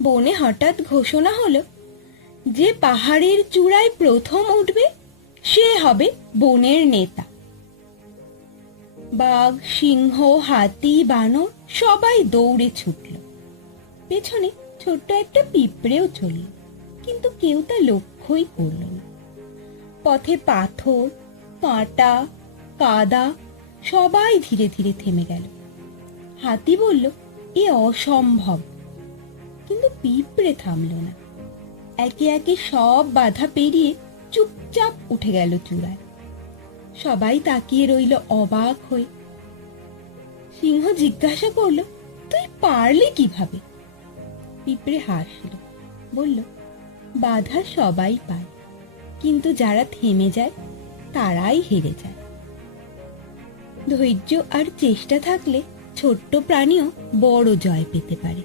বনে হঠাৎ ঘোষণা হলো যে পাহাড়ের চূড়ায় প্রথম উঠবে সে হবে বনের নেতা। বাঘ, সিংহ, হাতি, বানর সবাই দৌড়ে ছুটল। পেছনে ছোট্ট একটা পিঁপড়েও চলল, কিন্তু কেউ তা লক্ষ্যই করল না। পথে পাথর, কাঁটা, কাদা, সবাই ধীরে ধীরে থেমে গেল। হাতি বলল, এ অসম্ভব, কিন্তু পিঁপড়ে থামল না। একে একে সব বাধা পেরিয়ে চুপচাপ উঠে গেল চূড়ায়। সবাই তাকিয়ে রইল অবাক হয়ে। সিংহ জিজ্ঞাসা করলো, তুই পারলি কিভাবে? পিঁপড়ে হাসল, বলল, বাধা সবাই পায়, কিন্তু যারা থেমে যায় তারাই হেরে যায়। ধৈর্য আর চেষ্টা থাকলে ছোট্ট প্রাণীও বড় জয় পেতে পারে।